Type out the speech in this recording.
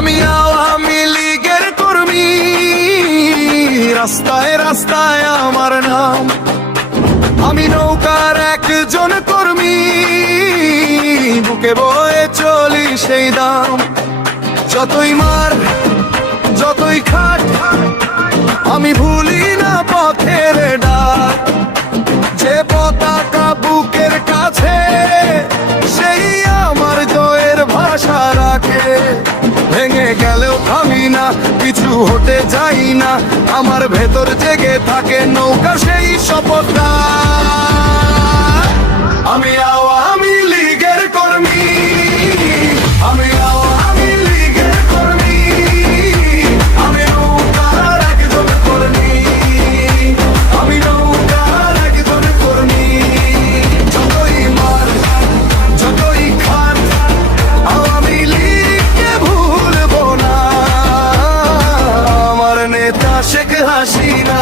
আমি আওয়ামী লীগের কর্মী, রাস্তায় রাস্তায় আমার নাম। আমি নৌকার একজন কর্মী, বুকে বয়ে চলি সেই দাম। যতই মার যতই খাট, আমি ভুলি না পথের ডাক। যে পতাকা বুকের কাছে, সেই আমার জয়ের ভাষা রাখে। ভেঙে গেলেও থামি না, কিছু হতে যাই না, আমার ভেতর জেগে থাকে নৌকা সেই শপথটা। আমি আওয়ামী লীগের কর্মী, আমি আওয়ামী লীগের কর্মী, আমি নৌকার একজন কর্মী, আমি নৌকার একজন কর্মী। যতই মার যতই খাট, আওয়ামী লীগকে ভুলবো না, আমার নেতা শেখ হাসিনা।